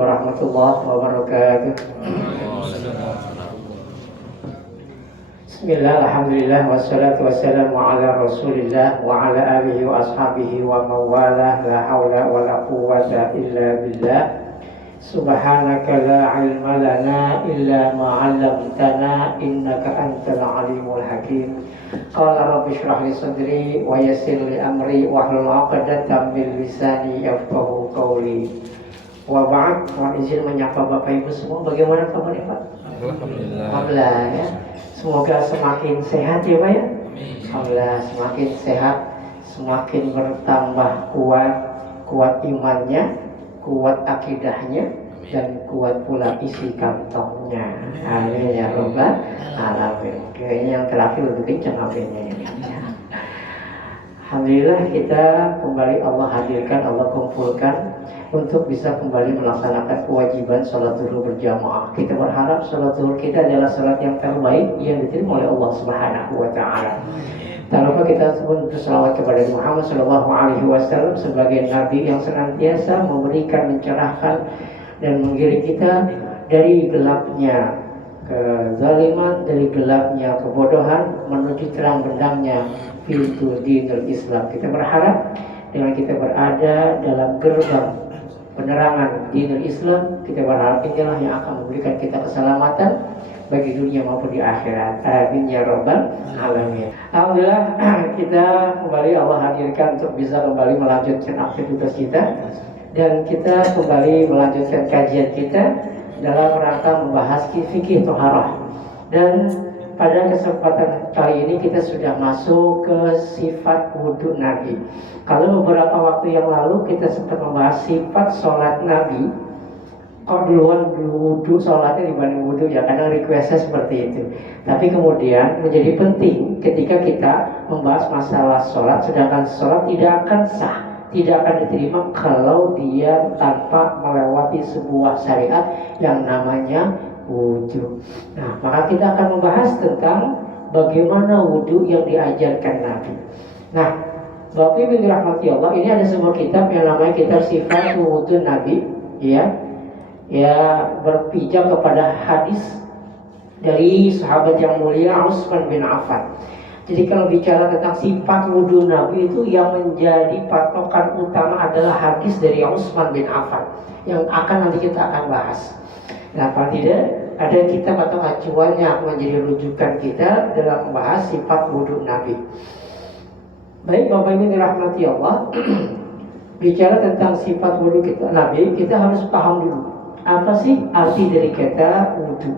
warahmatullahi wabarakatuh. Bismillah, alhamdulillah, wassalatu wassalamu ala rasulillah wa ala alihi wa ashabihi wa mawalah. La hawla wa la quwwata illa billah. Subhanaka la ilma lana illa ma 'allamtana innaka antal alimul hakim. Qala rabbi shrah li sadri wa yassir li amri wahlul 'uqdatam min lisani yafqahu qawli. Wa ba'd, mohon izin menyapa Bapak Ibu semua. Bagaimana kabarnya Pak? Alhamdulillah ya. Semoga semakin sehat ya Pak ya. Alhamdulillah semakin sehat, semakin bertambah kuat imannya, kuat akidahnya, dan kuat pula isi kantongnya. Amin ya robbal alamin. Kayaknya yang terakhir lebih kencang aminnya ini. Alhamdulillah kita kembali Allah hadirkan, Allah kumpulkan untuk bisa kembali melaksanakan kewajiban sholat zuhur berjamaah. Kita berharap sholat zuhur kita adalah sholat yang terbaik yang diterima oleh Allah Subhanahu wa Ta'ala. Tak lupa kita sebut berselawat kepada Muhammad Sallallahu Alaihi Wasallam sebagai Nabi yang senantiasa memberikan, mencerahkan dan mengiring kita dari gelapnya kezaliman, dari gelapnya kebodohan menuju terang benderangnya pintu dinul Islam. Kita berharap dengan kita berada dalam gerbang penerangan dinul Islam, kita berharap inilah yang akan memberikan kita keselamatan bagi dunia maupun di akhirat. Amin ya robbal alamin. Alhamdulillah kita kembali Allah hadirkan untuk bisa kembali melanjutkan aktivitas kita, dan kita kembali melanjutkan kajian kita dalam rangka membahas fikih toharah. Dan pada kesempatan kali ini kita sudah masuk ke sifat wudhu Nabi. Kalau beberapa waktu yang lalu kita sempat membahas sifat sholat Nabi, kok duluan wudhu sholatnya dibanding wudhu ya, kadang requestnya seperti itu. Tapi kemudian menjadi penting ketika kita membahas masalah sholat, sedangkan sholat tidak akan sah, tidak akan diterima kalau dia tanpa melewati sebuah syariat yang namanya wudhu. Nah, maka kita akan membahas tentang bagaimana wudhu yang diajarkan Nabi. Nah, Bapak Ibu dirahmati Allah, ini ada sebuah kitab yang namanya kitab Sifat Wudhu Nabi, ya berpijak kepada hadis dari sahabat yang mulia Utsman bin Affan. Jadi kalau bicara tentang sifat wudhu Nabi itu yang menjadi patokan utama adalah hadis dari Utsman bin Affan yang nanti kita akan bahas. Nah, kalau tidak ada kitab atau acuan yang menjadi rujukan kita dalam membahas sifat wudhu Nabi. Baik Bapak Ibu dirahmati Allah, bicara tentang sifat wudhu kita Nabi, kita harus paham dulu apa sih arti dari kata wudhu.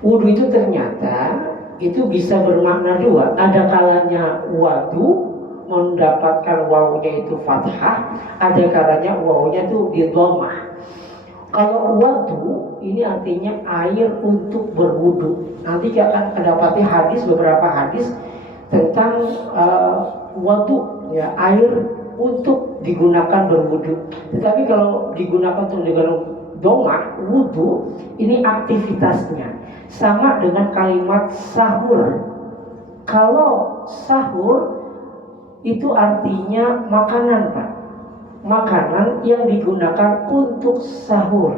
Wudhu itu ternyata itu bisa bermakna dua. Ada kalanya wadu mendapatkan wawunya itu fathah, ada kalanya wawunya itu didhammah. Kalau wadu ini artinya air untuk berwudu. Nanti kita akan mendapati beberapa hadis tentang wadu, ya, air untuk digunakan berwudu. Tetapi kalau digunakan untuk domah, wudu, ini aktivitasnya sama dengan kalimat sahur. Kalau sahur itu artinya makanan, Pak. Makanan yang digunakan untuk sahur,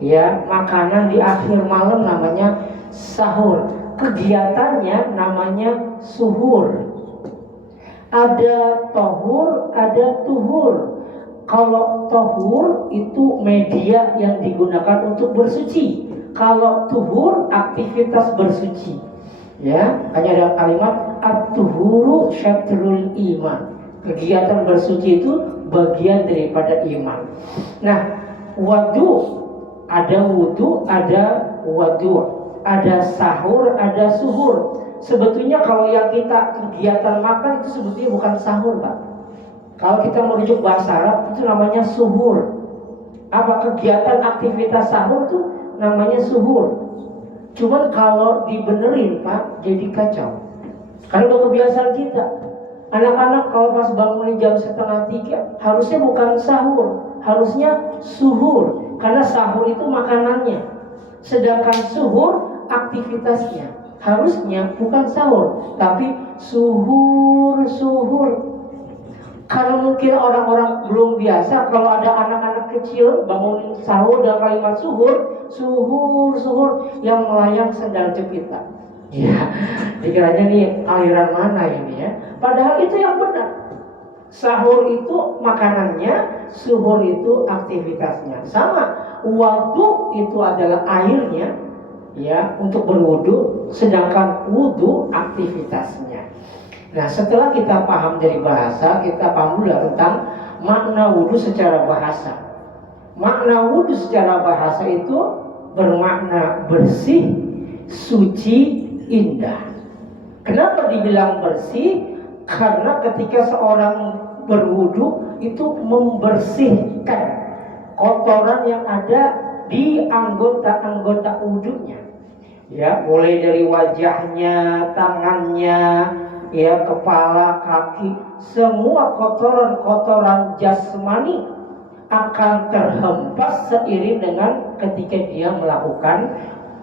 ya, makanan di akhir malam namanya sahur. Kegiatannya namanya suhur. Ada tohur, ada tuhur. Kalau tohur itu media yang digunakan untuk bersuci. Kalau tuhur aktivitas bersuci. Ya, hanya ada kalimat at-tuhuru syatrul iman. Kegiatan bersuci itu bagian daripada iman. Nah, wudu, ada wadu, ada sahur, ada suhur. Sebetulnya kalau yang kita kegiatan makan itu sebetulnya bukan sahur, Pak. Kalau kita merujuk bahasa Arab itu namanya suhur. Apa kegiatan aktivitas sahur itu namanya suhur. Cuman kalau dibenerin, Pak, jadi kacau. Karena udah kebiasaan kita. Anak-anak kalau pas bangun jam 2:30 harusnya bukan sahur, harusnya suhur. Karena sahur itu makanannya, sedangkan suhur aktivitasnya. Harusnya bukan sahur, tapi suhur. Karena mungkin orang-orang belum biasa, kalau ada anak-anak kecil bangunin sahur dan kalimat suhur, suhur yang melayang sendal jepitan. Ya, dikiranya nih aliran mana ini ya? Padahal itu yang benar. Sahur itu makanannya, suhur itu aktivitasnya. Sama, wudu itu adalah airnya, ya, untuk berwudu, sedangkan wudu aktivitasnya. Nah, setelah kita paham dari bahasa, kita paham dulu tentang makna wudhu secara bahasa. Makna wudhu secara bahasa itu bermakna bersih, suci, indah. Kenapa dibilang bersih? Karena ketika seorang berwudhu itu membersihkan kotoran yang ada di anggota-anggota wudhunya. Ya, mulai dari wajahnya, tangannya, ya, kepala, kaki, semua kotoran-kotoran jasmani akan terhempas seiring dengan ketika dia melakukan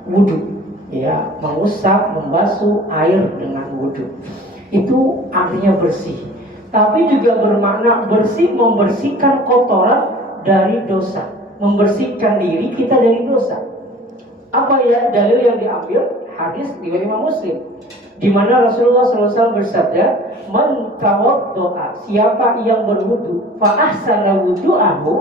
wudhu, ya, mengusap, membasuh air dengan wudhu. Itu artinya bersih. Tapi juga bermakna bersih, membersihkan kotoran dari dosa, membersihkan diri kita dari dosa. Apa ya dalil yang diambil? Hadis riwayat Imam Muslim, di mana Rasulullah SAW bersabda, "Man tawaddoa," siapa yang berwudu, fa ahsana wudu'ahu,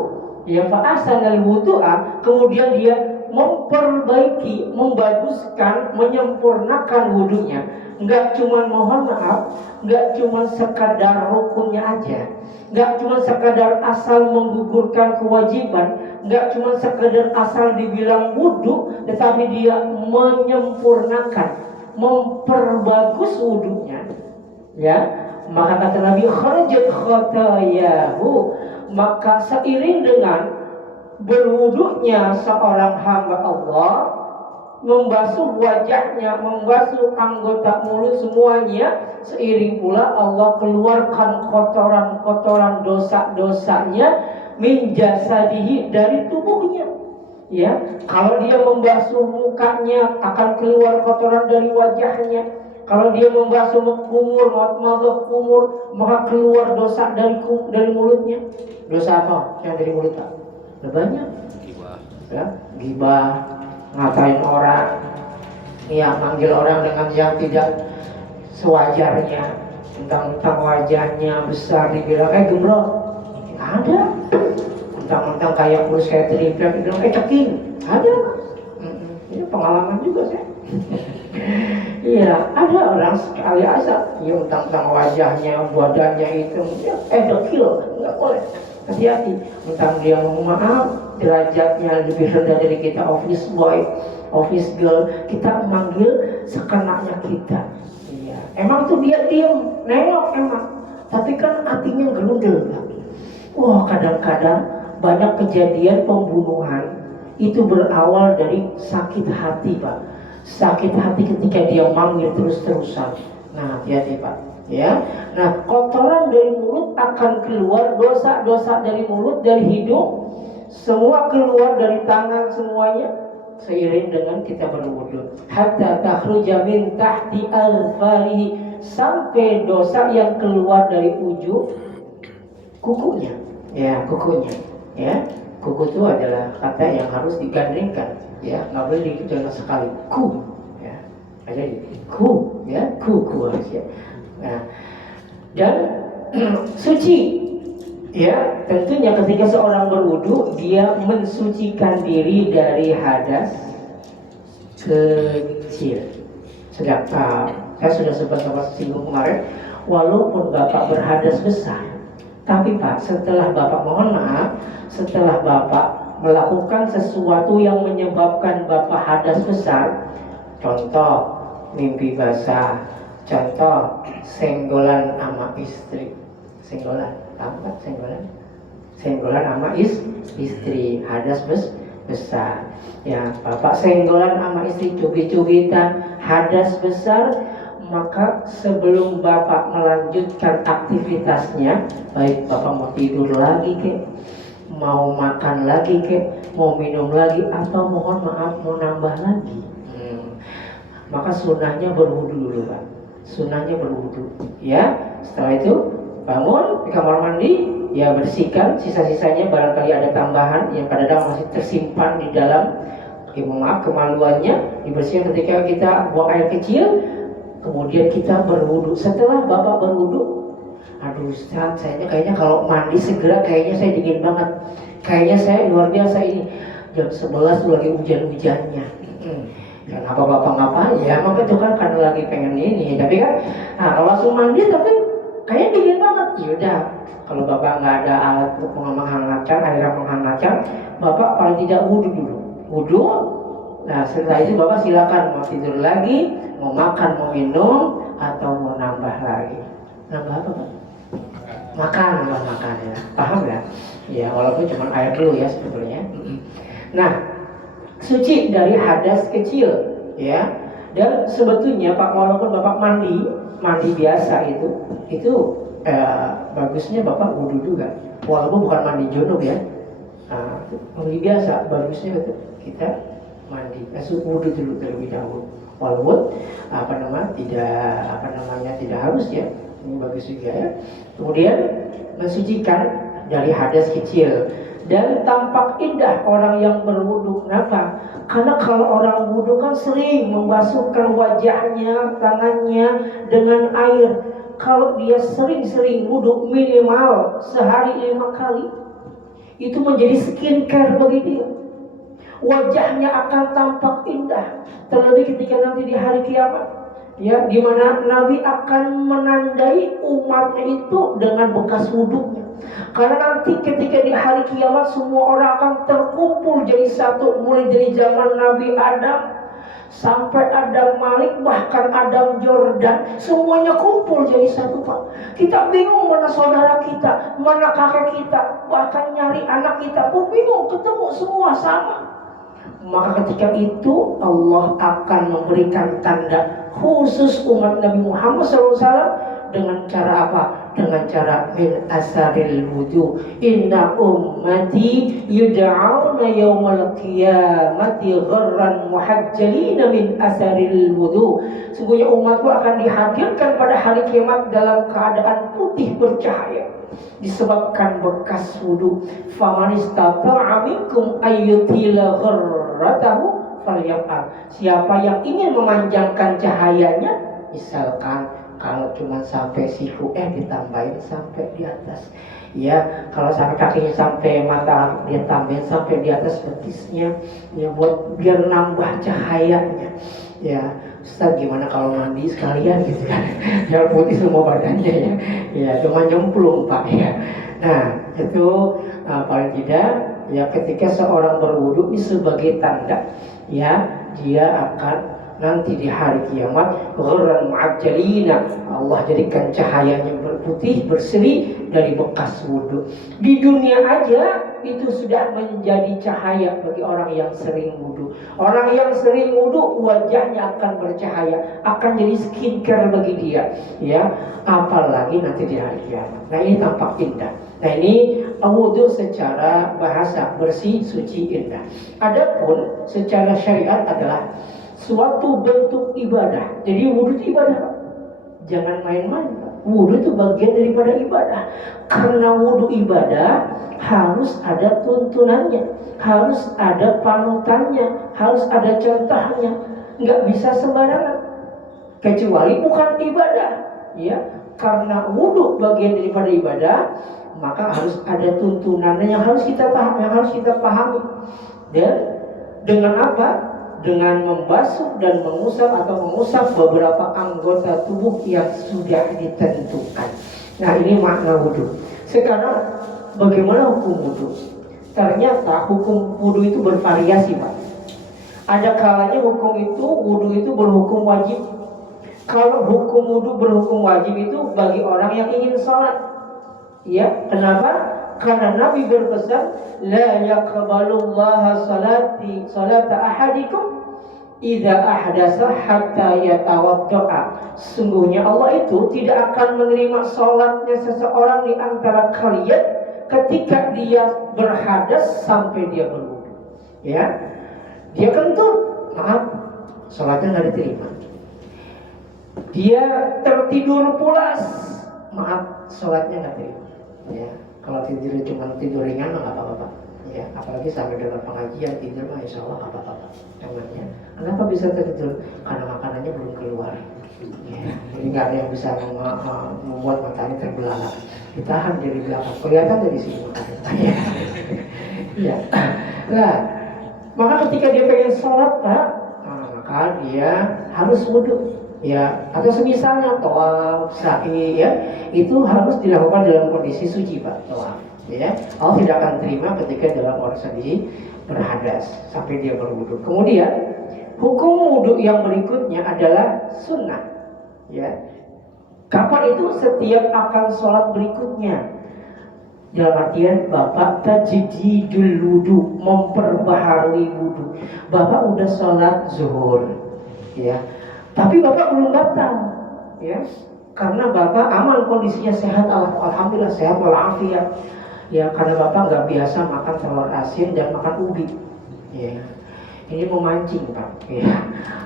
ya, fa ahsana wudu'a, kemudian dia memperbaiki, membaguskan, menyempurnakan wudunya. Enggak cuma mohon maaf, enggak cuma sekadar rukunnya aja, enggak cuma sekadar asal menggugurkan kewajiban, enggak cuma sekadar asal dibilang wudu, tetapi dia menyempurnakan, memperbagus wudunya, ya. Maka kata Nabi, kharajat khatayahu, maka seiring dengan berwudunya seorang hamba Allah, membasuh wajahnya, membasuh anggota mulut semuanya, seiring pula Allah keluarkan kotoran-kotoran dosa-dosanya min jasadihi, dari tubuhnya. Ya, kalau dia membasuh mukanya akan keluar kotoran dari wajahnya. Kalau dia membasuh kumur, kumur, maka keluar dosa dari mulutnya. Dosa apa yang dari mulut? Banyak. Ya, gibah, ngatain orang, ya, manggil orang dengan yang tidak sewajarnya, tentang wajahnya besar, dibilang gembrot, ada. Mentang-mentang kayak kurus kayak triplek, dibilang ceking, ada. Ini pengalaman juga saya. Iya, ada orang sekali asal, ya, mentang-mentang wajahnya, badannya itu, ya, dekil, nggak boleh. Hati-hati, mentang dia mau maaf, derajatnya lebih rendah dari kita, office boy, office girl, kita memanggil sekenaknya kita. Iya, emang tuh dia diem, nengok emang, tapi kan hatinya gerundel. Wah, kadang-kadang banyak kejadian pembunuhan itu berawal dari sakit hati, Pak. Sakit hati ketika dia manggil terus-terusan. Nah, hati-hati, Pak. Ya, nah, kotoran dari mulut akan keluar, dosa-dosa dari mulut, dari hidung, semua keluar dari tangan, semuanya seiring dengan kita berwudu. Hatta takhruja min tahti alfarihi, sampai dosa yang keluar dari ujung kukunya. Ya, kukunya. Ya, kuku itu adalah kata yang harus digandengkan. Ya, nggak boleh dengan sekali. Ku, ya, ada ku, ya, kuku aja. Nah, dan suci, ya, tentunya ketika seorang berwudu dia mensucikan diri dari hadas kecil. Sedangkan saya sudah sempat singgung kemarin, walaupun Bapak berhadas besar, tapi Pak, setelah Bapak, mohon maaf, setelah Bapak melakukan sesuatu yang menyebabkan Bapak hadas besar, contoh mimpi basah, contoh senggolan sama istri, senggolan apa? Senggolan sama istri, hadas besar. Ya, Bapak senggolan sama istri, cubit-cubitan, hadas besar, maka sebelum Bapak melanjutkan aktivitasnya, baik Bapak mau tidur lagi kek, mau makan lagi kek, mau minum lagi, atau mohon maaf mau nambah lagi, maka sunnahnya berwudu dulu, Pak. Sunnahnya berwudu, ya. Setelah itu bangun di kamar mandi, ya bersihkan sisa-sisanya, barangkali ada tambahan yang kadang-kadang masih tersimpan di dalam, ya maaf, kemaluannya dibersihkan ketika kita buang air kecil. Kemudian kita berwudu. Setelah Bapak berwudu, aduh Ustaz, saya kayaknya kalau mandi segera kayaknya saya dingin banget. Kayaknya saya luar biasa ini. Jam 11 lagi hujan-hujannya. Kenapa Bapak ngapain? Ya maka itu kan karena lagi pengen ini. Tapi kan, kalau langsung mandi tapi kayaknya dingin banget. Yaudah, kalau Bapak nggak ada alat untuk menghangatkan, air yang menghangatkan, Bapak paling tidak wudu dulu. Wudu. Nah setelah itu Bapak silakan mau tidur lagi, mau makan, mau minum, atau mau nambah lagi. Nambah apa Pak? Nambah makan ya. Paham ya? Ya walaupun cuma air dulu ya sebetulnya. Nah, suci dari hadas kecil ya. Dan sebetulnya Pak, walaupun Bapak mandi biasa itu bagusnya Bapak wudu juga. Walaupun bukan mandi junub ya. Mandi biasa bagusnya itu kita mandi, wudu dulu terlebih dahulu. Walaupun tidak harus ya. Ini bagus juga ya. Kemudian mensucikan dari hadas kecil. Dan tampak indah orang yang berwudu. Kenapa? Karena kalau orang wudu kan sering membasuhkan wajahnya, tangannya dengan air. Kalau dia sering-sering wudu minimal sehari 5 kali, itu menjadi skincare bagi dia. Wajahnya akan tampak indah. Terlebih ketika nanti di hari kiamat, ya, di mana Nabi akan menandai umatnya itu dengan bekas wudhunya. Karena nanti ketika di hari kiamat semua orang akan terkumpul jadi satu, mulai dari zaman Nabi Adam sampai Adam Malik, bahkan Adam Jordan, semuanya kumpul jadi satu Pak. Kita bingung mana saudara kita, mana kakek kita, bahkan nyari anak kita pun bingung, ketemu semua sama. Maka ketika itu Allah akan memberikan tanda khusus umat Nabi Muhammad SAW dengan cara apa? Dengan cara min asaril wudu. Inna ummati yud'auna yawmal qiyamati gharran muhajjalina min asaril wudu. Sungguhnya umatku akan dihadirkan pada hari kiamat dalam keadaan putih bercahaya disebabkan bekas wudu. Faman istata'a minkum ayyutila gharratahu falyaf'al. Siapa yang ingin memanjangkan cahayanya, misalkan kalau cuma sampai siku ditambahin sampai di atas. Ya, kalau sampai kakinya sampai mata dia tambahin sampai di atas betisnya, ya buat biar nambah cahayanya. Ya, Ustaz gimana kalau mandi sekalian gitu kan? Biar putih semua badannya ya. Ya, cuma nyemplung Pak ya. Nah, itu paling tidak ya ketika seorang berwudu ini sebagai tanda ya dia akan nanti di hari kiamat ghurran mu'ajjalina, Allah jadikan cahayanya berputih berseri dari bekas wudu. Di dunia aja itu sudah menjadi cahaya bagi orang yang sering wudu. Orang yang sering wudu wajahnya akan bercahaya, akan jadi skincare bagi dia ya, apalagi nanti di hari kiamat. Nah ini tampak indah. Nah ini wudu secara bahasa bersih, suci, indah. Adapun secara syariat adalah suatu bentuk ibadah. Jadi wudu itu ibadah Pak. Jangan main-main Pak. Wudu itu bagian daripada ibadah. Karena wudu ibadah harus ada tuntunannya, harus ada panutannya, harus ada contohnya. Nggak bisa sembarangan. Kecuali bukan ibadah, ya. Karena wudu bagian daripada ibadah, maka harus ada tuntunannya yang harus kita pahami. Dan dengan apa? Dengan membasuh dan mengusap atau mengusap beberapa anggota tubuh yang sudah ditentukan. Nah ini makna wudu. Sekarang bagaimana hukum wudu? Ternyata hukum wudu itu bervariasi Pak. Ada kalanya hukum itu wudu itu berhukum wajib. Kalau hukum wudu berhukum wajib itu bagi orang yang ingin sholat. Ya, kenapa? Karena Nabi berpesan, la yaqbalullaha salata ahadikum idza ahdasa hatta yatawaddaa. Sungguhnya Allah itu tidak akan menerima salatnya seseorang di antara kalian ketika dia berhadas sampai dia berwudu. Ya. Dia kentut, maaf, salatnya enggak diterima. Dia tertidur pulas, maaf sholatnya nggak terima. Ya, kalau tidur cuma tidur ringan nggak apa-apa. Ya, apalagi sampai dalam pengajian tidur mah insya Allah nggak apa-apa. Namanya, kenapa bisa tertidur? Karena makanannya belum keluar. Ya, jadi nggak ada yang bisa membuat matanya terbelalak. Ditahan dari belakang, kelihatan dari sini makanannya. Ya, nah, maka ketika dia pengen sholat, Pak, maka dia harus wudhu. Ya, atau semisalnya tawaf, sa'i, ya, itu harus dilakukan dalam kondisi suci, Pak, tawaf. Ya, Allah tidak akan terima ketika dalam kondisi berhadas sampai dia berwudu. Kemudian hukum wudu yang berikutnya adalah sunnah. Ya, kapan itu? Setiap akan sholat berikutnya. Dalam artian Bapak tajdidul wudu, memperbaharui wudu. Bapak udah sholat zuhur, ya, tapi Bapak belum batal, ya, karena Bapak aman kondisinya sehat, alhamdulillah sehat walafiat, ya, karena Bapak nggak biasa makan telur asin dan makan ubi, ya. Ini memancing, Pak, ya,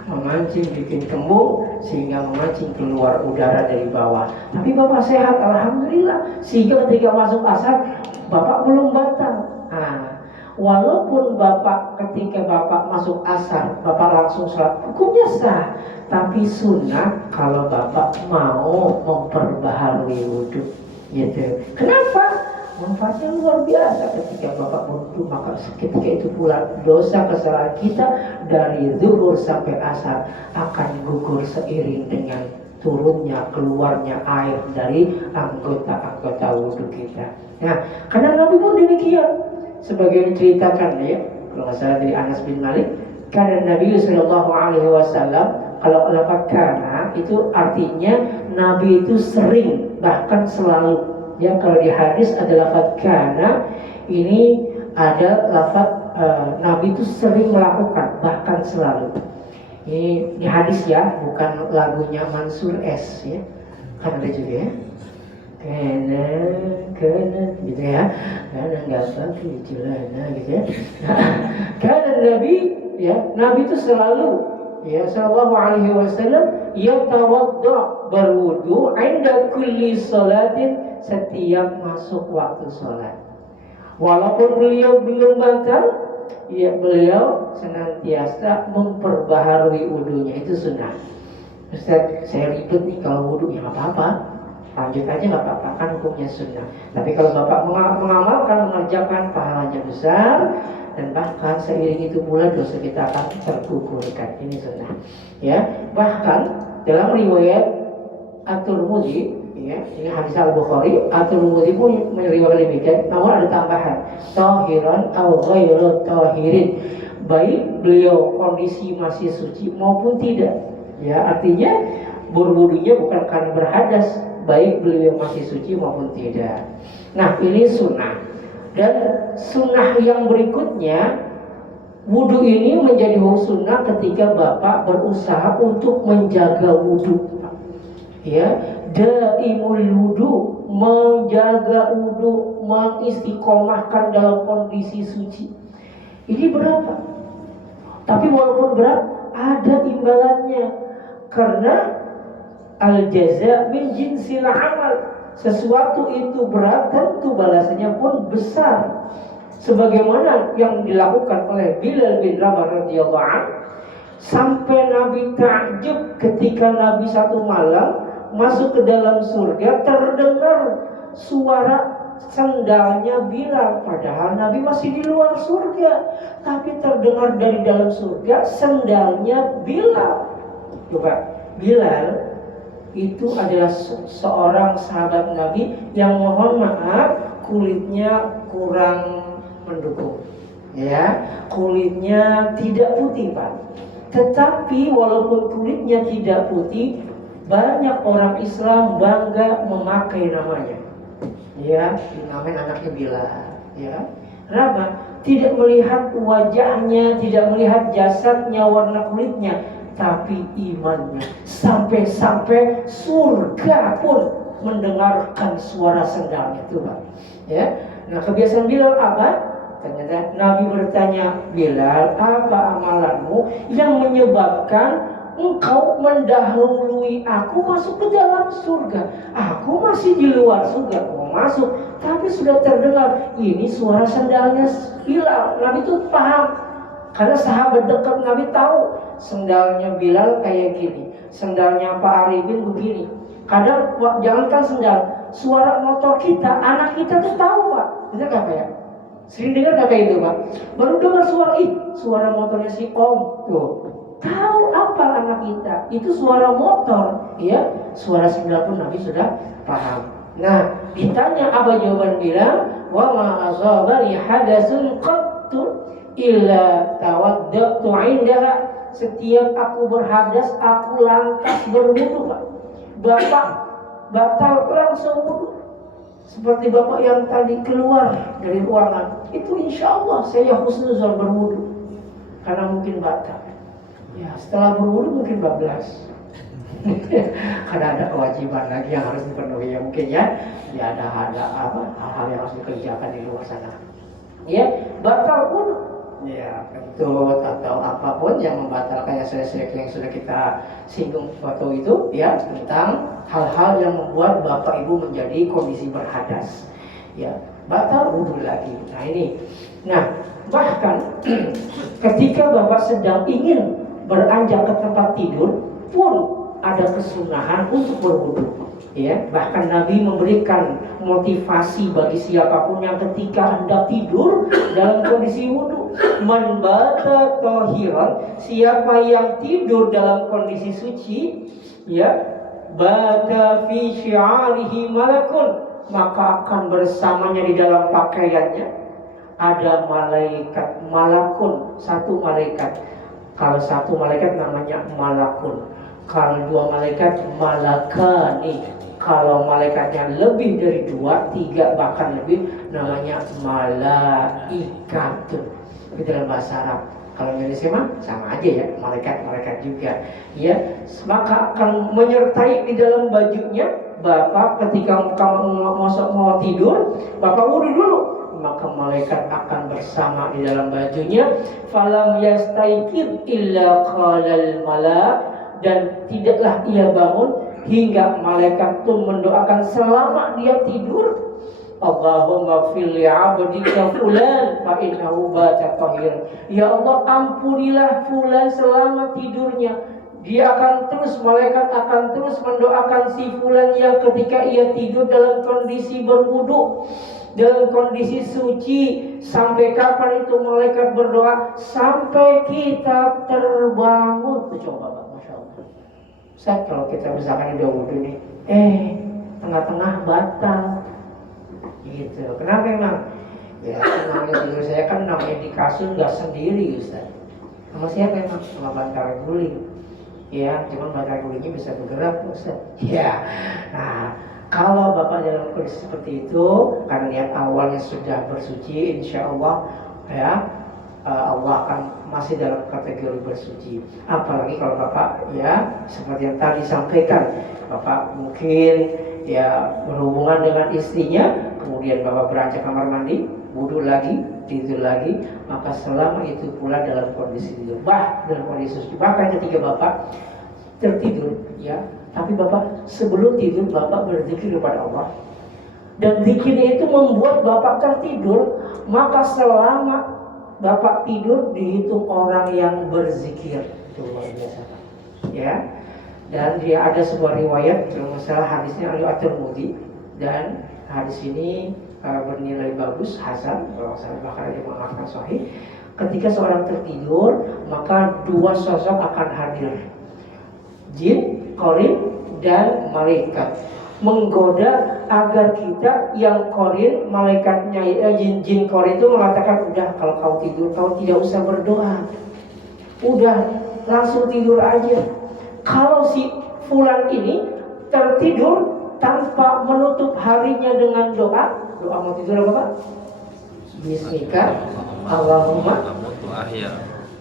memancing bikin kembung sehingga memancing keluar udara dari bawah. Tapi Bapak sehat, alhamdulillah, sehingga ketika masuk asar Bapak belum batal. Nah, walaupun Bapak ketika Bapak masuk asar Bapak langsung sholat, hukumnya sah. Tapi sunnah kalau Bapak mau memperbaharui wudhu, gitu. Kenapa? Manfaatnya luar biasa ketika Bapak berwudu, maka ketika itu pula dosa kesalahan kita dari zuhur sampai asar akan gugur seiring dengan turunnya keluarnya air dari anggota-anggota wudu kita. Nah, karena Nabi pun demikian, sebagai diceritakan, ya, kalau nggak salah dari Anas bin Malik, karena Nabi Sallallahu Alaihi Wasallam, kalau lafaz kana itu artinya Nabi itu sering, bahkan selalu. Ya, kalau di hadis ada lafaz kana, ini ada lafaz Nabi itu sering melakukan, bahkan selalu. Ini di hadis, ya, bukan lagunya Mansur S, ya, kan ada juga, ya, karena gitu, ya, karena nggak pakai celana gitu, ya. Karena Nabi, ya, Nabi itu selalu, ya, Sallallahu Alaihi Wasallam yatawadda, berwudu inda kulli salatin, setiap masuk waktu sholat. Walaupun beliau belum batal, ya, beliau senantiasa memperbaharui wudunya. Itu sunnah. Ustaz, saya ribet nih kalau wudu, ya nggak apa-apa, lanjut aja nggak apa-apa, kan hukumnya sunnah. Tapi kalau Bapak mengamalkan, mengerjakan, pahalanya besar, dan bahkan seiring itu pula dosa kita akan tergugurkan. Ini sunnah, ya. Bahkan dalam riwayat At-Tirmidzi, ya, ini hadis Al-Bukhari, At-Tirmidzi pun meriwayatkan demikian, namun ada tambahan, tahiran aw ghairu tahirin, baik beliau kondisi masih suci maupun tidak. Ya, artinya berwudunya bukan karena berhadas, baik beliau masih suci maupun tidak. Nah, ini sunnah. Dan sunnah yang berikutnya, wudu ini menjadi sunnah ketika Bapak berusaha untuk menjaga wudu. Ya, daimul wudu, menjaga wudu, mengistiqomahkan dalam kondisi suci. Ini berat, Pak. Tapi walaupun berat, ada imbalannya. Karena al-jaza min jinsil amal. Sesuatu itu berat, tentu balasannya pun besar. Sebagaimana yang dilakukan oleh Bilal bin Rabah radhiyallahu anhu, sampai Nabi takjub ketika Nabi satu malam masuk ke dalam surga, terdengar suara sendalnya Bilal, padahal Nabi masih di luar surga, tapi terdengar dari dalam surga sendalnya Bilal. Coba, Bilal itu adalah seorang sahabat Nabi yang, mohon maaf, kulitnya kurang mendukung, ya, kulitnya tidak putih, Pak. Tetapi walaupun kulitnya tidak putih, banyak orang Islam bangga memakai namanya, ya, dinamain anaknya Bilal, ya. Kenapa? Tidak melihat wajahnya, tidak melihat jasadnya, warna kulitnya, tapi imannya. Sampai-sampai surga pun mendengarkan suara sendalnya itu, Pak. Ya. Nah, kebiasaan Bilal apa? Ternyata Nabi bertanya, Bilal, apa amalanmu yang menyebabkan engkau mendahului aku masuk ke dalam surga. Aku masih di luar surga, mau masuk, tapi sudah terdengar ini suara sendalnya Bilal. Nabi itu paham, karena sahabat dekat Nabi tahu sendalnya Bilal kayak gini, sendalnya Pak Arifin begini. Kadang jangankan sendal, suara motor kita, anak kita tuh tahu Pak. Benar gak Pak ya? Sering dengar gak kayak itu Pak? Baru dengar suara, suara motornya si Om tuh. Tahu apa anak kita? Itu suara motor, ya. Suara sendal pun Nabi sudah paham. Nah, ditanya apa jawaban bilang? Wa ma asabani hadatsun qattu illa tawaddatu indaha. Setiap aku berhadas, aku lantas berwudu, Pak. Bapak batal langsung wudu. Seperti Bapak yang tadi keluar dari ruangan, itu insya Allah saya husnuzon berwudu. Karena mungkin batal. Ya, setelah berwudu mungkin bablas. Karena ada kewajiban lagi yang harus dipenuhi ya mungkin ya. Ya ada hal-hal yang harus dikerjakan di luar sana. Ya, batal wudu. Ya, kentut atau apapun yang membatalkan yang sudah kita singgung waktu itu ya, tentang hal-hal yang membuat Bapak Ibu menjadi kondisi berhadas. Ya, batal wudu lagi. Nah, ini. Nah, bahkan ketika Bapak sedang ingin beranjak ke tempat tidur pun ada kesunahan untuk berwudu. Ya, bahkan Nabi memberikan motivasi bagi siapapun yang ketika hendak tidur dalam kondisi wudu, man bata tahiran, siapa yang tidur dalam kondisi suci, ya, bata fi syi'arihi malakun, maka akan bersamanya di dalam pakaiannya ada malaikat malakun, satu malaikat. Kalau satu malaikat namanya malakun, kalau dua malaikat malakani, kalau malaikatnya lebih dari 2, 3 bahkan lebih namanya malaikatun. Itu dalam bahasa Arab. Kalau Indonesia mah sama aja ya, malaikat juga. Ya, maka akan menyertai di dalam bajunya. Bapak ketika kamu mau tidur, Bapak wudu dulu, maka malaikat akan bersama di dalam bajunya. Falam yastaikir illa qalal malak, dan tidaklah ia bangun hingga malaikat itu mendoakan selama dia tidur, Allahumma fil li 'abdika fulan fa innahu bata tahir. Ya Allah, ampunilah fulan selama tidurnya. Dia akan terus, malaikat akan terus mendoakan si fulan yang ketika ia tidur dalam kondisi berwudu, dalam kondisi suci. Sampai kapan itu malaikat berdoa? Sampai kita terbangun. Coba Pak, Masya Allah. Ustaz, kalau kita misalkan udah wudu nih, tengah-tengah batal, gitu. Kenapa emang? Ya, namanya tidur saya kan namanya di kasur nggak sendiri Ustaz. Sama siapa emang? Sama bantal guling. Ya, cuman bantal gulingnya bisa bergerak Ustaz. Ya, nah kalau Bapak dalam kondisi seperti itu, karena niat awalnya sudah bersuci, insya Allah ya, Allah akan masih dalam kategori bersuci. Apalagi kalau Bapak ya seperti yang tadi sampaikan, Bapak mungkin ya berhubungan dengan istrinya, kemudian Bapak beranjak kamar mandi, wudu lagi, tidur lagi, maka selama itu pula dalam kondisi tidur, dalam kondisi suci. Bahkan ketika Bapak tertidur ya, tapi Bapak sebelum tidur Bapak berzikir kepada Allah, dan zikirnya itu membuat Bapak tertidur, maka selama Bapak tidur dihitung orang yang berzikir. Itu luar biasa, ya. Dan dia ada sebuah riwayat, kalau masalah hadisnya At-Tirmidzi, dan hadis ini bernilai bagus, hasan, kalau saya bahkan ada mengatakan sahih. Ketika seorang tertidur, maka 2 sosok akan hadir, jin, qarin, dan malaikat, menggoda agar kita yang qarin, malaikatnya jin qarin itu mengatakan, udah kalau kau tidur kau tidak usah berdoa, udah langsung tidur aja. Kalau si fulan ini tertidur tanpa menutup harinya dengan doa mau tidur apa Pak? Bismika Allahumma.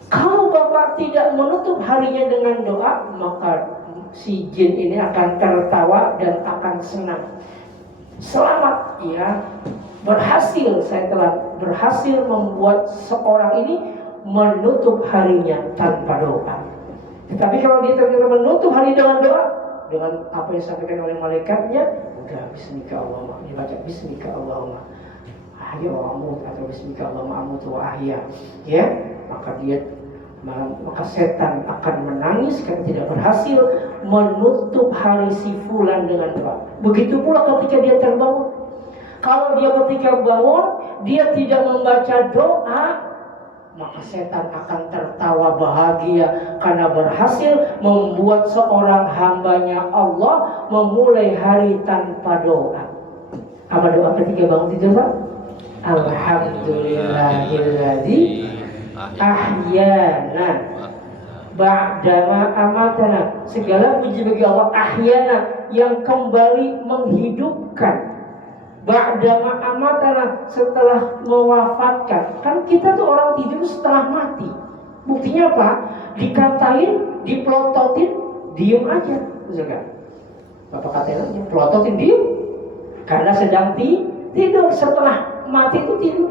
Kalau Bapak tidak menutup harinya dengan doa, maka si jin ini akan tertawa dan akan senang. Selamat ya, berhasil, saya telah berhasil membuat seorang ini menutup harinya tanpa doa. Tetapi kalau dia ternyata menutup hari dengan doa, dengan apa yang disampaikan oleh malaikatnya, udah bismika Allahumma, dibaca bismika Allahumma ahya wa amut atau bismika Allahumma amut wa ahya, ya, maka setan akan menangis karena tidak berhasil menutup hari si fulan dengan doa. Begitu pula ketika dia terbangun. Kalau dia ketika bangun dia tidak membaca doa, maka setan akan tertawa bahagia karena berhasil membuat seorang hambanya Allah memulai hari tanpa doa. Apa doa ketika bangun tidur, Pak? Alhamdulillahilladzi ahyana ba'dama amatana. Segala puji bagi Allah, ahyana, yang kembali menghidupkan, ba'dama amatana, setelah mewafatkan. Kan kita tuh orang tidur setelah mati. Buktinya apa? Dikatain, dipelototin, diem aja. Misalkan Bapak katain aja, pelototin, diem, karena sedang tidur. Setelah mati itu tidur.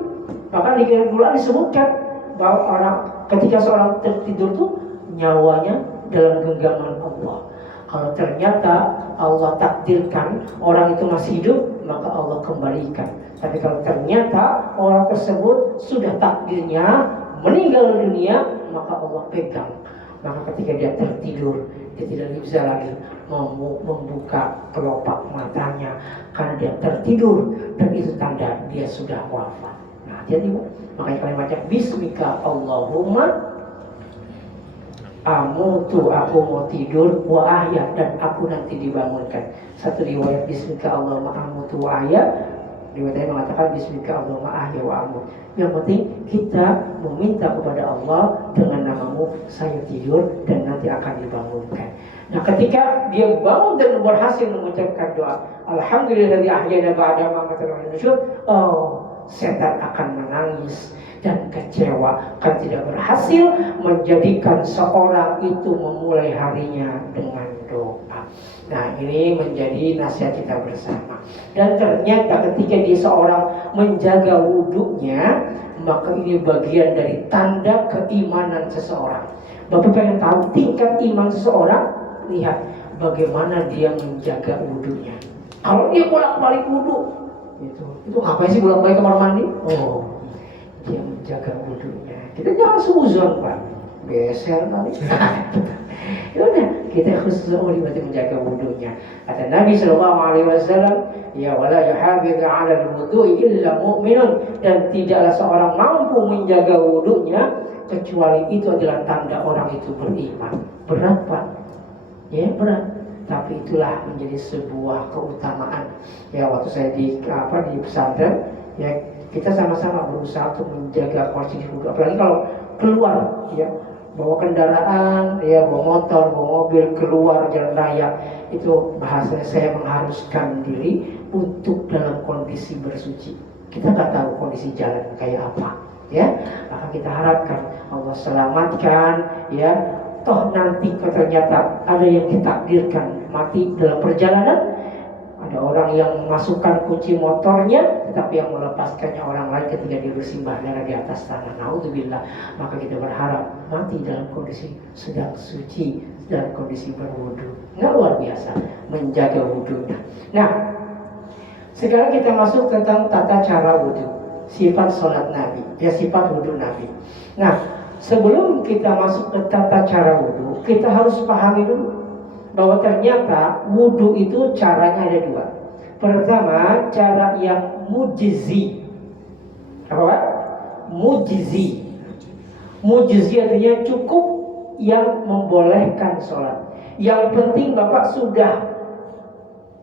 Bahkan di Quran disebutkan bahwa orang ketika seorang tertidur tuh nyawanya dalam genggaman Allah. Kalau ternyata Allah takdirkan orang itu masih hidup, maka Allah kembalikan. Tapi kalau ternyata orang tersebut sudah takdirnya meninggal dunia, maka Allah pegang. Maka ketika dia tertidur, dia tidak bisa lagi membuka kelopak matanya karena dia tertidur, dan itu tanda dia sudah wafat. Nah, jadi makanya kalimatnya bismika Allahumma amutu, aku mau tidur, wa ahya, dan aku nanti dibangunkan. Satu riwayat bismika Allahumma amutu wa ahya, riwayat yang mengatakan bismika Allahumma ahya wa amut. Yang penting kita meminta kepada Allah dengan namamu saya tidur dan nanti akan dibangunkan. Nah, ketika dia bangun dan berhasil mengucapkan doa alhamdulillahilladzi ahyana ba'da ma amatana wa nusyur, setan akan menangis dan kecewa karena tidak berhasil menjadikan seorang itu memulai harinya dengan doa. Nah, ini menjadi nasihat kita bersama. Dan ternyata ketika dia seorang menjaga wudhunya, maka ini bagian dari tanda keimanan seseorang. Bapak pengen tahu tingkat iman seseorang? Lihat bagaimana dia menjaga wudhunya. Kalau dia bolak-balik wudhu, itu ngapain sih bolak-balik kamar mandi? Dia menjaga wudhunya. Kita jangan suzon, Pak. Geser kali. Ya udah, kita khususnya menjaga wudhunya. Kata Nabi SAW, ya wala yuhafidhu 'ala al-wudhu'i illa mu'minun, dan tidaklah seorang mampu menjaga wudhunya kecuali itu adalah tanda orang itu beriman. Berat, Pak. Ya, berat. Tapi itulah menjadi sebuah keutamaan. Ya, waktu saya di pesantren, ya kita sama-sama berusaha untuk menjaga porsi wudhu. Apalagi kalau keluar, ya, bawa kendaraan, ya, bawa motor, bawa mobil, keluar jalan raya, itu bahasanya saya mengharuskan diri untuk dalam kondisi bersuci. Kita nggak tahu kondisi jalan kayak apa, ya. Maka kita harapkan Allah selamatkan, ya. Toh nanti ternyata ada yang ditakdirkan mati dalam perjalanan. Ada orang yang memasukkan kunci motornya, tetapi yang melepaskannya orang lain ketika dia bersimbah darah di atas tanah. Naudzubillah. Maka kita berharap mati dalam kondisi sedang suci, dalam kondisi berwudu. Nggak luar biasa menjaga wudunya. Nah, sekarang kita masuk tentang tata cara wudu, sifat sholat Nabi, ya, sifat wudu Nabi. Nah, sebelum kita masuk ke tata cara wudu, kita harus pahami dulu bahwa ternyata wudu itu caranya ada dua. Pertama, cara yang mujzi. Apa, Pak? Mujzi. Mujzi artinya cukup, yang membolehkan sholat. Yang penting Bapak sudah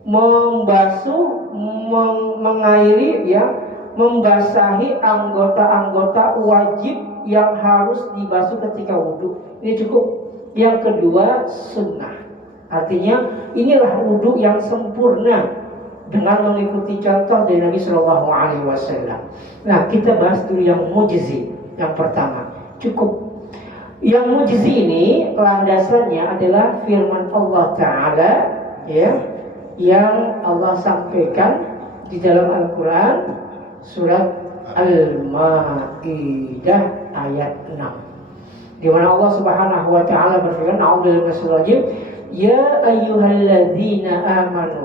membasuh, mengairi, ya, membasahi anggota-anggota wajib yang harus dibasuh ketika wudu. Ini cukup. Yang kedua, sunnah. Artinya inilah wudu yang sempurna dengan mengikuti contoh dari Nabi Shallallahu Alaihi Wasallam. Nah, kita bahas dulu yang mujzi. Yang pertama, cukup. Yang mujzi ini landasannya adalah firman Allah Taala, ya, yang Allah sampaikan di dalam Al-Quran surat Al-Ma'idah ayat 6. Di mana Allah Subhanahu wa taala berfirman, "A'udzubillahi minasyaitonir rajim, ya ayyuhalladzina amanu."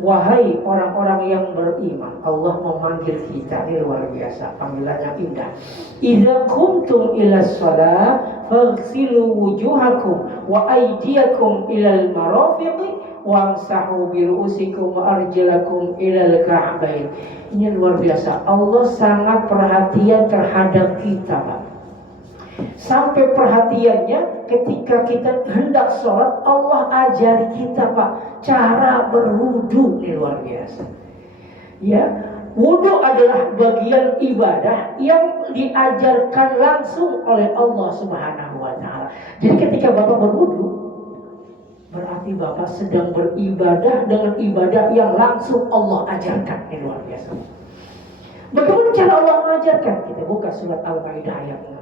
Wahai orang-orang yang beriman, Allah memanggil kita, ini luar biasa, panggilannya indah. Idza qumtum ilas shalah faghsilu wujuhakum wa aydiyakum ilal marafiqi wamsahu bi ru'usikum wa arjulakum ilal ka'bain. Ini luar biasa. Allah sangat perhatian terhadap kita, Pak. Sampai perhatiannya ketika kita hendak sholat, Allah ajari kita, Pak, cara berwudu. Ini luar biasa. Ya, wudu adalah bagian ibadah yang diajarkan langsung oleh Allah Subhanahu wa taala. Jadi ketika Bapak berwudu, berarti Bapak sedang beribadah dengan ibadah yang langsung Allah ajarkan. Ini luar biasa. Bagaimana cara Allah mengajarkan? Kita buka surat Al-Maidah ayat 6.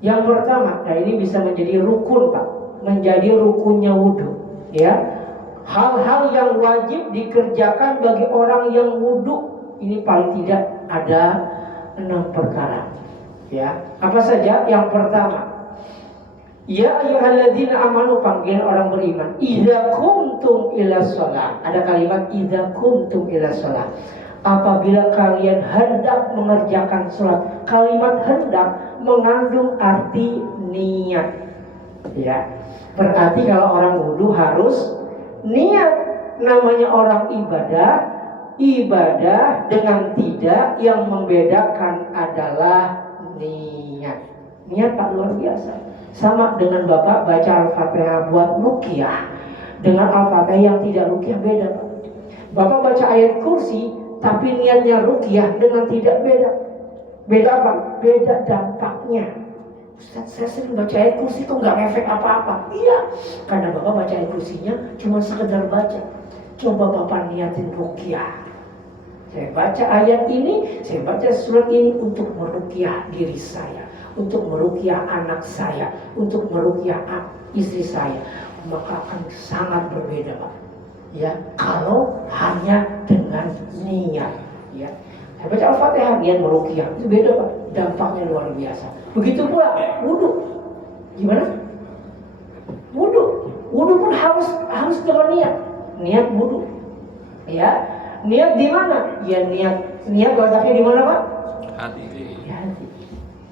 Yang pertama, nah ini bisa menjadi rukun, Pak, menjadi rukunnya wudu, ya. Hal-hal yang wajib dikerjakan bagi orang yang wudu ini paling tidak ada 6 perkara, ya. Apa saja? Yang pertama, ya ayyuhalladzina amanu, panggilan orang beriman. Idza qumtum ilas shalah. Ada kalimat idza qumtum ilas shalah. Apabila kalian hendak mengerjakan sholat. Kalimat hendak mengandung arti niat, ya. Berarti kalau orang wudu harus niat. Namanya orang ibadah dengan tidak, yang membedakan adalah niat. Niat, Pak, luar biasa. Sama dengan Bapak baca Al-Fatihah buat ruqyah dengan Al-Fatihah yang tidak ruqyah, beda, Pak. Bapak baca ayat kursi tapi niatnya ruqyah dengan tidak, beda. Beda apa? Beda dampaknya. Ustaz, saya sering baca ayat kursi kok nggak efek apa-apa. Iya, karena Bapak baca ayat kursinya cuma sekedar baca. Coba Bapak niatin ruqyah. Saya baca ayat ini, saya baca surat ini untuk meruqyah diri saya, untuk meruqyah anak saya, untuk meruqyah istri saya. Maka akan sangat berbeda, Pak. Ya, kalau hanya dengan niat, ya. Saya baca Al-Fatihah niat meruqyah, itu beda, Pak. Dampaknya luar biasa. Begitu pula wudu. Gimana? Wudu pun harus dengan niat wudu. Ya. Niat di mana? Ya niat letaknya di mana, Pak? Hati. Di hati.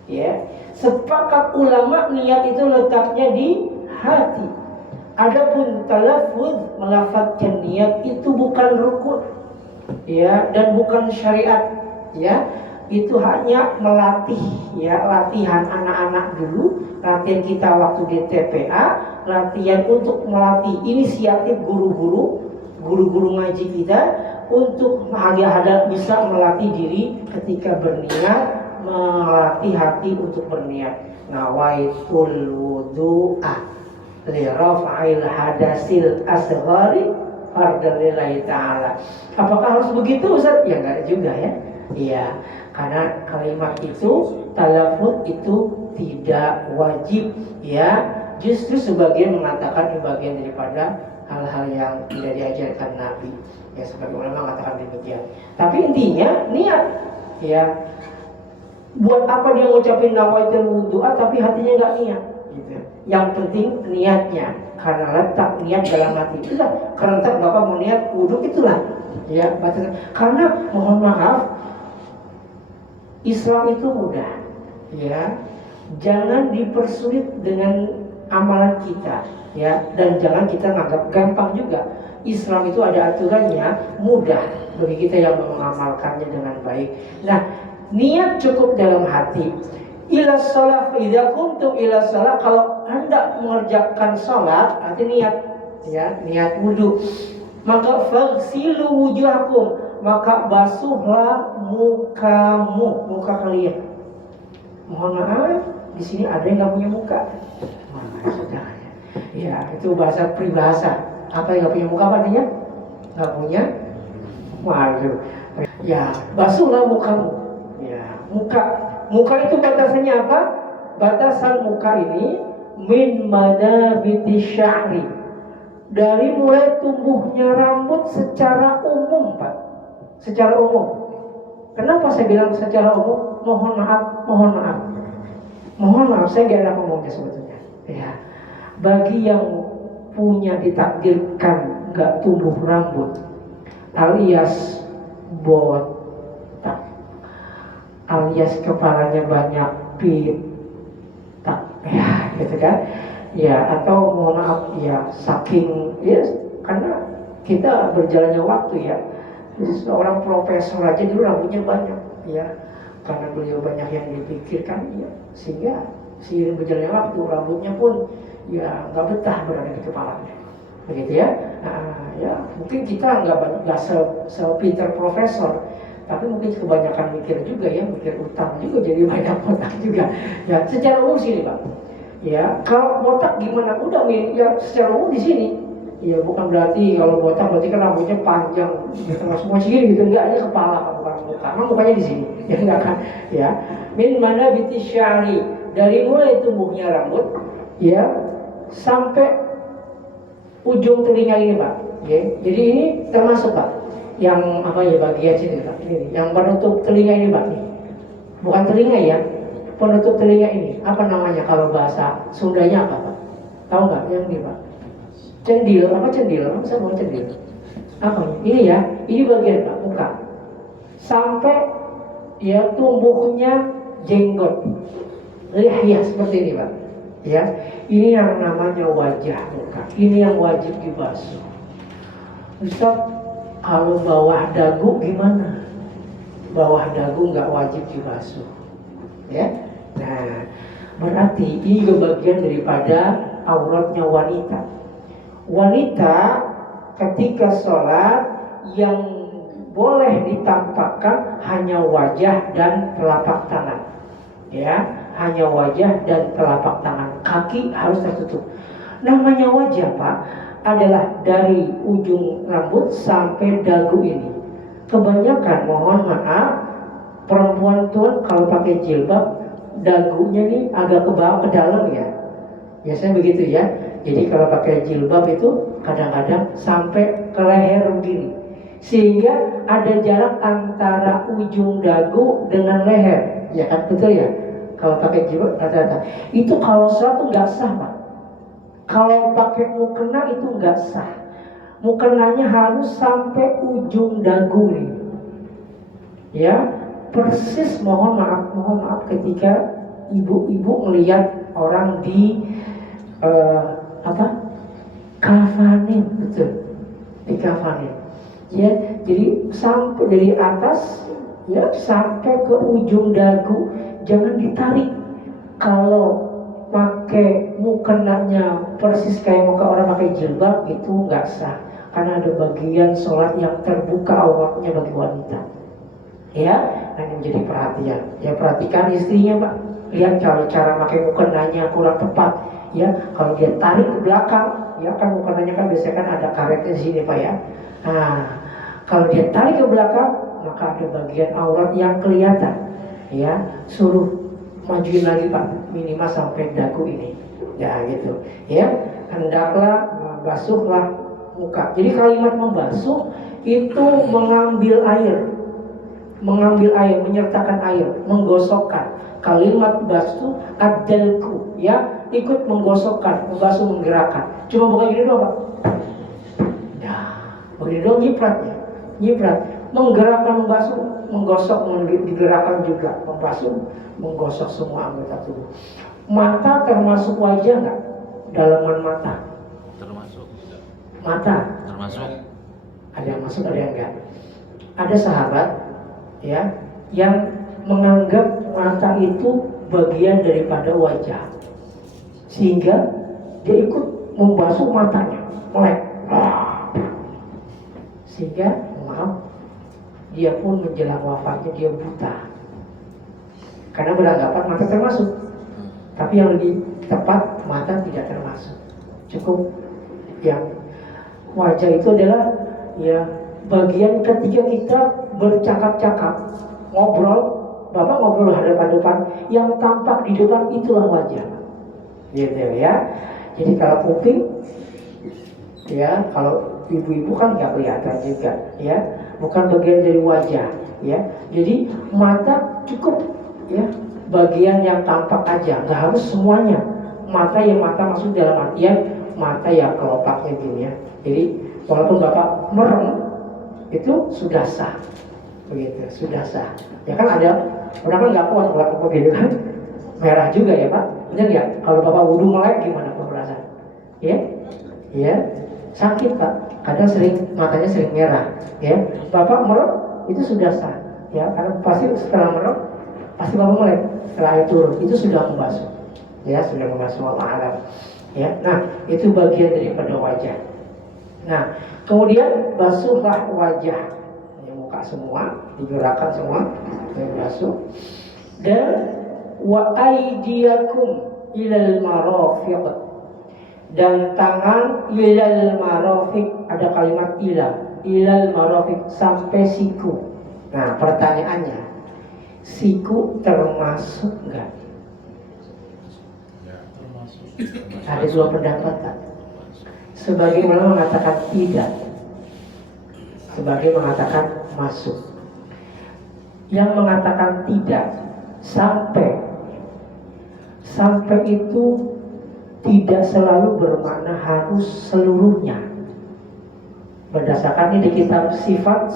Ya. Sepakat ulama niat itu letaknya di hati. Adapun talaffuz, melafazkan niat itu bukan rukun, ya, dan bukan syariat, ya. Itu hanya melatih, ya, latihan anak-anak dulu, latihan kita waktu di TPA, latihan untuk melatih inisiatif guru-guru ngaji kita untuk ada bisa melatih diri ketika berniat, melatih hati untuk berniat. Nawaitul wudu'a li raf'il hadasil asghari fardalillahi ta'ala. Apakah harus begitu, Ustaz? Ya enggak juga, ya. Iya, karena kalimat itu, talaffuz itu tidak wajib, ya. Justru sebagian mengatakan ini bagian daripada hal-hal yang tidak diajarkan Nabi. Ya, sebagian ulama mengatakan demikian. Tapi intinya niat, ya. Buat apa dia ngucapin nawaitul wudu'a tapi hatinya enggak niat? Gitu. Yang penting niatnya, karena letak niat dalam hati. Itulah, karena letak Bapak mau niat wudu, itulah, ya, batasan. Karena mohon maaf, Islam itu mudah, ya. Jangan dipersulit dengan amalan kita, ya, dan jangan kita nganggap gampang juga. Islam itu ada aturannya, mudah bagi kita yang mengamalkannya dengan baik. Nah, niat cukup dalam hati. Ila sholat, idza kuntum ila sholat, kalau hendak mengerjakan sholat, arti niat, ya, niat wudu. Maka faghsilu wujuhakum, maka basuhlah muka kalian. Mohon maaf, di sini ada yang nggak punya muka. Mana saudaranya? Ya, itu bahasa peribahasa. Apa yang nggak punya muka, apa artinya? Nggak punya. Waduh. Ya, basuhlah mukamu. Ya, muka itu batasannya apa? Batasan muka ini min madabiti sya'ri, dari mulai tumbuhnya rambut secara umum, Pak. Secara umum. Kenapa saya bilang secara umum? Mohon maaf. Mohon maaf, saya gak enak ngomongnya sebetulnya. Ya, bagi yang punya ditakdirkan nggak tumbuh rambut, alias botak, alias kepalanya banyak pitak, ya gitu kan? Ya, atau mohon maaf ya, saking ya, karena kita berjalannya waktu ya. Seorang profesor aja dulu rambutnya banyak, ya, karena beliau banyak yang dipikirkan, ya, sehingga seiring berjalannya waktu rambutnya pun ya nggak betah berada di kepalanya, begitu ya. Nah, ya mungkin kita nggak sepintar profesor, tapi mungkin kebanyakan mikir juga ya, mikir utang juga jadi banyak botak juga. Ya secara umum sini Pak. Ya kalau botak gimana? Udah ya secara umum di sini. Ya bukan berarti kalau botak berarti kan rambutnya panjang, semua segini gitu, enggak, ini kepala bukan muka. Emang mukanya di sini, ya enggak kan? Ya, min mana biti syari, dari mulai tumbuhnya rambut, ya, sampai ujung telinga ini Pak. Ya, jadi ini termasuk Pak, yang apa ya, bagian sini Pak, ini, yang penutup telinga ini Pak. Nih. Bukan telinga ya, penutup telinga ini, apa namanya kalau bahasa Sundanya apa Pak? Tahu nggak yang ini Pak? Cendil, apa cendil? Apa saya mau cendil? Apa ini ya? Ini bagian Pak, muka. Sampai ya tumbuhnya jenggot, lihya seperti ini Pak. Ya, ini yang namanya wajah muka. Ini yang wajib dibasuh. Ustaz, kalau bawah dagu gimana? Bawah dagu nggak wajib dibasuh. Ya, nah berarti ini juga bagian daripada auratnya wanita. Wanita ketika sholat yang boleh ditampakkan hanya wajah dan telapak tangan, ya, hanya wajah dan telapak tangan. Kaki harus tertutup. Namanya wajah Pak adalah dari ujung rambut sampai dagu ini. Kebanyakan mohon maaf perempuan tuh kalau pakai jilbab dagunya nih agak ke bawah ke dalam ya. Biasanya begitu ya. Jadi kalau pakai jilbab itu kadang-kadang sampai ke leher begini, sehingga ada jarak antara ujung dagu dengan leher, ya kan, betul ya? Kalau pakai jilbab rata-rata. Itu kalau sholat tuh nggak sah Pak. Kalau pakai mukena itu nggak sah. Mukenanya harus sampai ujung dagu nih. Ya, persis mohon maaf ketika ibu-ibu melihat orang di kafanin, betul, di kafanin, ya, jadi sampai dari atas ya sampai ke ujung dagu, jangan ditarik. Kalau pakai mukenanya persis kayak muka orang pakai jilbab itu nggak sah, karena ada bagian sholat yang terbuka auratnya bagi wanita, ya. Nah, ini menjadi perhatian, ya, perhatikan istrinya Pak. Lihat kalau cara pakai mukenanya kurang tepat, ya, kalau dia tarik ke belakang, ya kan mukenanya kan biasanya kan ada karetnya di sini Pak ya. Nah, kalau dia tarik ke belakang, maka ada bagian aurat yang kelihatan, ya. Suruh majuin lagi Pak, minimal sampai dagu ini, ya gitu, ya. Hendaklah basuhlah muka. Jadi kalimat membasuh itu mengambil air, menyertakan air, menggosokkan. Kalimat basuh adalku, ya, ikut menggosokkan, membasuh, menggerakkan. Cuma bukan gini doang Pak. Nah, begini doang nyipratnya, nyiprat, menggerakkan, membasuh, menggosok, digerakkan juga, membasuh, menggosok semua anggota tubuh. Mata termasuk wajah nggak? Dalaman mata. Termasuk. Mata. Termasuk. Ada yang masuk, ada yang enggak. Ada sahabat, ya, yang menganggap mata itu bagian daripada wajah, sehingga dia ikut membasuh matanya, melek, sehingga maaf, dia pun menjelang wafatnya dia buta, karena beranggapan mata termasuk. Tapi yang lebih tepat, mata tidak termasuk. Cukup yang wajah itu adalah ya bagian ketika kita bercakap-cakap, ngobrol, Bapak ngobrol hadapan-hadapan, yang tampak di depan itulah wajah, gitu ya. Jadi kalau kuping, ya, kalau ibu-ibu kan nggak kelihatan juga, ya, bukan bagian dari wajah, ya. Jadi mata cukup, ya, bagian yang tampak aja, nggak harus semuanya. Mata yang mata maksud dalam artian mata yang kelopaknya gini ya. Jadi walaupun Bapak merem itu sudah sah, begitu, sudah sah. Ya kan ada orang kan nggak kuat kalau begitu kan, merah juga ya Pak, benar ya? Kalau Bapak wudhu melek gimana Pak perasaan? Ya, ya, sakit Pak. Kadang matanya sering merah, ya. Bapak merem itu sudah sah, ya, karena pasti setelah merem pasti Bapak melek, setelah air turun itu sudah membasuh, ya, sudah membasuh alam, ya. Nah itu bagian daripada wajah. Nah kemudian basuhlah wajah, ya, muka semua digerakkan semua, basuh. Dan wa aydiyakum ilal marafiq, dan tangan ilal marafiq, ada kalimat ilal marafiq, sampai siku. Nah pertanyaannya, siku termasuk enggak? Ada dua pendapat kan? Sebagian mengatakan tidak, sebagian mengatakan masuk. Yang mengatakan tidak, sampai itu tidak selalu bermakna harus seluruhnya. Berdasarkan di kitab sifat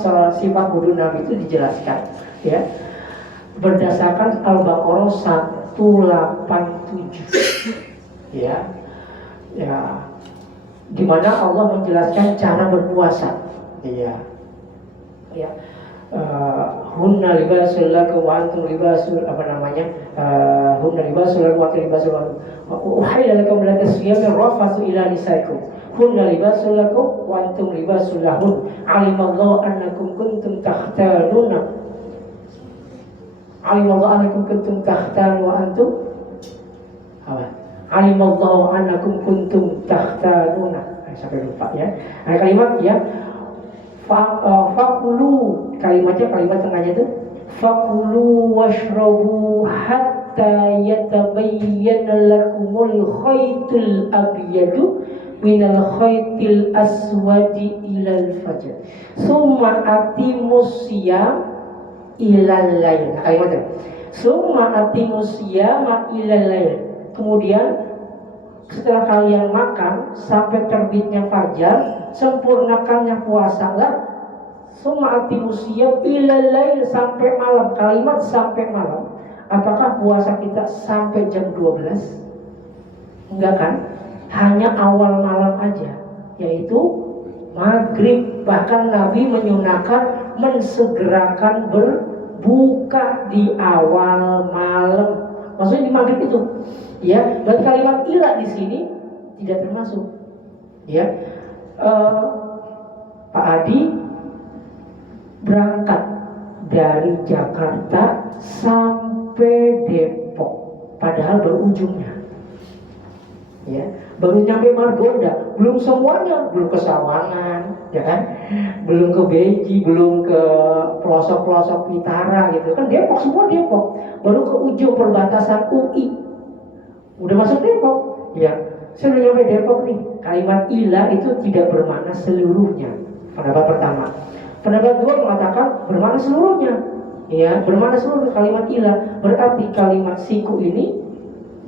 wudu Nabi itu dijelaskan, ya. Berdasarkan Al-Baqarah 187, ya, di mana Allah menjelaskan cara berpuasa, ya, hunna libasul lakum wa antum libasul hunna libasul lakum wa antum libasul lakum uhilla lakum la tasyamu rafasu ila nisaikum hunna libasul lakum wa antum libasul lahun alimallahu annakum kuntum takhtaluna wa antum alimallahu annakum kuntum takhtaluna, sampai lupa ya. Ada kalimat ya, fakulu, kalimat tengahnya itu fakulu washrabu hatta yatabayyana lakumul khaytul abyadu minal khaytil aswadi ilal fajr summa atimus siyam ilal lail. Kalimatnya summa atimus siyama ilal lail, kemudian setelah kalian makan sampai terbitnya fajar, sempurnakannya puasa lah. Summa atimus siyam ilal lail, sampai malam. Kalimat sampai malam, apakah puasa kita sampai jam 12? Enggak kan? Hanya awal malam aja, yaitu maghrib. Bahkan Nabi menyunahkan mensegerakan berbuka di awal malam. Maksudnya di maghrib itu, ya. Dan kalimat ila di sini tidak termasuk, ya. Pak Adi berangkat dari Jakarta sampai Depok, padahal berujungnya, ya, baru nyampe Margonda, belum semuanya, belum ke Sawangan, ya kan, belum ke Beji, belum ke pelosok-pelosok Pitara gitu kan, Depok, semua Depok, baru ke ujung perbatasan UI, udah masuk Depok, ya. Saya udah nyampe Depok nih. Kalimat ila itu tidak bermakna seluruhnya. Pendapat pertama. Pendapat dua mengatakan bermakna seluruhnya, ya, bermakna seluruh kalimat ila. Berarti kalimat siku ini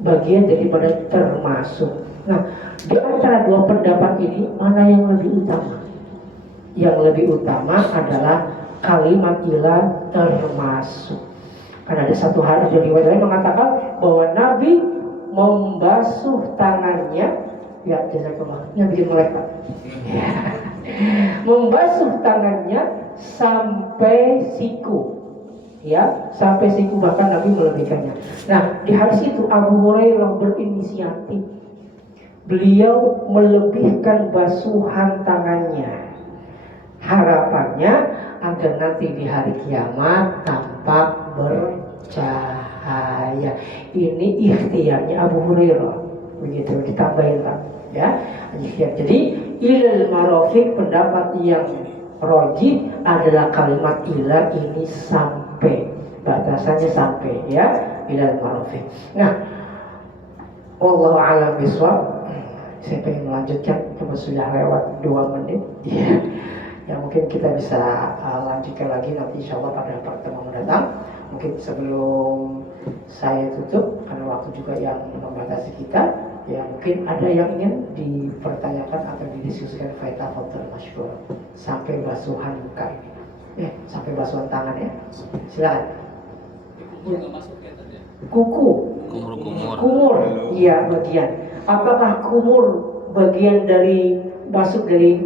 bagian daripada termasuk. Nah, di antara dua pendapat ini mana yang lebih utama? Yang lebih utama adalah kalimat ila termasuk. Karena ada satu hadis dari riwayat lain mengatakan bahwa Nabi membasuh tangannya, ya, jazakallah, yang bikin melek Pak. Ya. Membasuh tangannya sampai siku, ya, sampai siku, bahkan Nabi melebihkannya. Nah, di hadis itu Abu Hurairah berinisiatif, beliau melebihkan basuhan tangannya, harapannya agar nanti di hari kiamat tampak bercahaya. Ini ikhtiarnya Abu Hurairah, begitu, ditambahin Pak, ya, ikhtiar. Jadi ilal marafiq, pendapat yang rajih adalah kalimat ila ini sampai, batasannya sampai, ya, ilal marafiq. Nah, wallahu a'lam bishawab. Saya pengen melanjutkan, cuma sudah lewat 2 menit, ya. Ya mungkin kita bisa lanjutkan lagi nanti insyaallah pada pertemuan mendatang. Mungkin sebelum Saya tutup karena waktu juga yang membatasi kita. Ya mungkin ada yang ingin dipertanyakan atau didiskusikan faitafadhal masykur sampai basuhan muka ini. Sampai basuhan tangan ya. Silakan. Kuku. Kumur. Iya bagian. Apakah kumur bagian dari masuk dari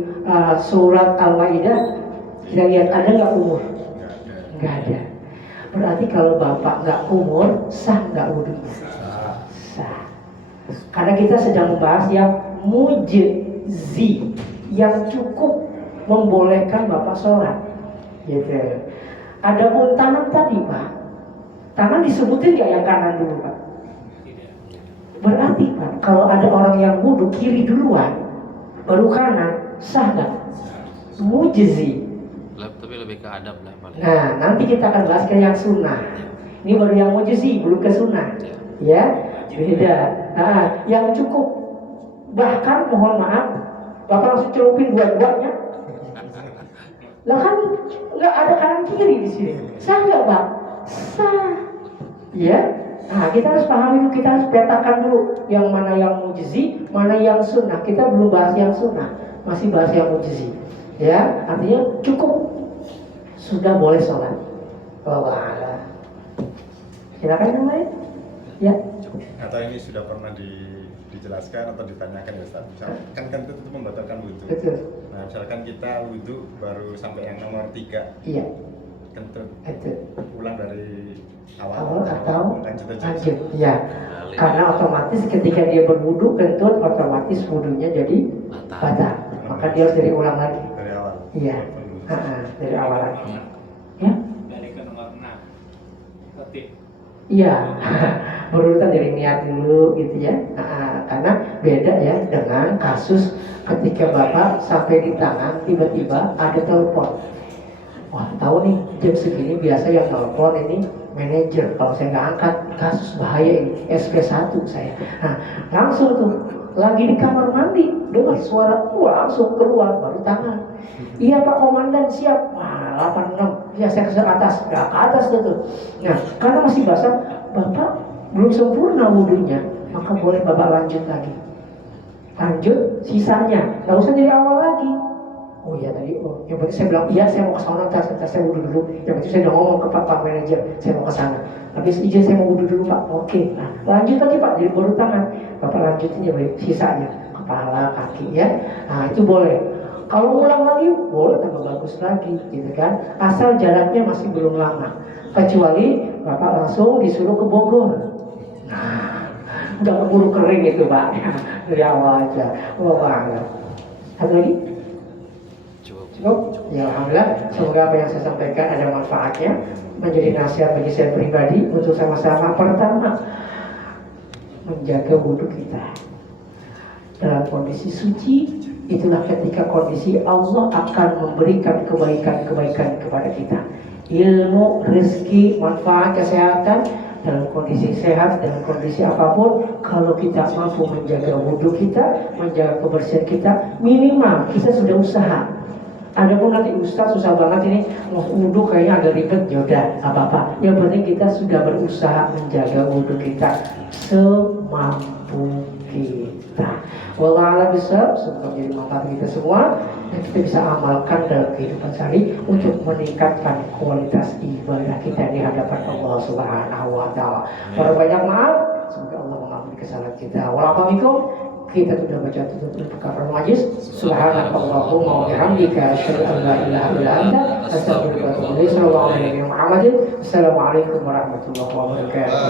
surat Al-Maidah? Kita lihat ada nggak kumur? Nggak ada. Berarti kalau bapak nggak kumur, sah nggak wudhunya? Sah. Karena kita sedang membahas yang mujzi, yang cukup membolehkan bapak sholat. Gitu. Adapun tangan tadi pak, tangan disebutin nggak yang kanan dulu pak? Berarti pak, kalau ada orang yang wudhu kiri duluan, baru kanan, sah nggak? Mujzi. Tapi lebih ke adab lah paling. Nah, nanti kita akan bahas ke yang sunnah. Ini baru yang mujzi, belum ke sunnah. Ya, beda. Nah, yang cukup, bahkan mohon maaf, bapak langsung celupin dua-duanya. Lah kan nggak ada kanan kiri di sini. Sah nggak pak? Sah. Ya. Nah, kita harus pahami dulu, kita harus petakan dulu yang mana yang mujzi, mana yang sunnah. Kita belum bahas yang sunnah, masih bahas yang mujzi. Ya, artinya cukup sudah boleh sholat. Allah. Silakan yang lain. Ya. Atau ini sudah pernah dijelaskan atau ditanyakan ya Ustaz. Misalkan kan itu membatalkan wudhu. Betul. Nah, misalkan kita wudhu baru sampai yang nomor 3. Iya. Kentut. Betul. Ulang dari Awal atau lanjut. Ya. Kembali. Karena otomatis ketika dia berwudhu kentut, otomatis wudhunya jadi batal. Maka dia harus dari ulang lagi. Dari awal. Iya. Dari awal lagi. Ya. Dari ke nomor 6 tertib. Iya. Berurutan dari niat dulu gitu ya. Karena beda ya dengan kasus ketika bapak sampai di tangan tiba-tiba ada telepon. Wah tahu nih jam segini biasa yang telepon ini manajer. Kalau saya nggak angkat kasus bahaya ini. SP1 saya. Nah langsung tuh lagi di kamar mandi dengar suara langsung keluar baru tangan. Iya Pak Komandan siap. Wah 86. Ya saya ke atas. Nggak ke atas tuh. Nah karena masih basah bapak belum sempurna wudhunya, maka boleh bapak lanjut lagi. Lanjut sisanya, nggak usah dari awal lagi. Oh iya tadi, yang penting saya bilang iya saya mau ke sana, saya wudhu dulu. Yang penting saya udah ngomong ke Pak Manajer, saya mau ke sana. Habis izin saya mau wudhu dulu Pak. Oke, nah lanjut lagi Pak, jadi baru tangan. Bapak lanjutin ya sisanya, kepala, kaki ya. Nah itu boleh. Kalau ulang lagi, boleh tambah bagus lagi, gitu kan? Asal jaraknya masih belum lama. Kecuali bapak langsung disuruh ke Bogor. Nah, udah keburu kering itu Pak. Dari awal aja. Wah, satu lagi? Cukup? Ya Alhamdulillah. Semoga apa yang saya sampaikan ada manfaatnya, menjadi nasihat bagi saya pribadi untuk sama-sama. Pertama, menjaga wudhu kita dalam kondisi suci. Itulah ketika kondisi Allah akan memberikan kebaikan-kebaikan kepada kita. Ilmu, rezeki, manfaat, kesehatan. Dalam kondisi sehat, dalam kondisi apapun, kalau kita mampu menjaga wudhu kita, menjaga kebersihan kita, minimal kita sudah usaha. Adapun nanti Ustaz susah banget ini mau wudhu kayaknya agak ribet, yaudah apa-apa. Yang penting kita sudah berusaha menjaga wudhu kita semampu kita. Wallahu besar, semoga menjadi manfaat kita semua dan kita bisa amalkan dalam kehidupan sehari untuk meningkatkan kualitas ibadah kita di hadapan Allah Subhanahu wa taala. Banyak maaf, semoga Allah mengampuni kesalahan kita. Waalaikumsalam. Kita sudah baca tutup perkataan majlis. Subhanakallahumma wa bihamdika asyhadu an la ilaha illa anta astaghfiruka wa atubu ilaik. Assalamualaikum warahmatullahi wabarakatuh.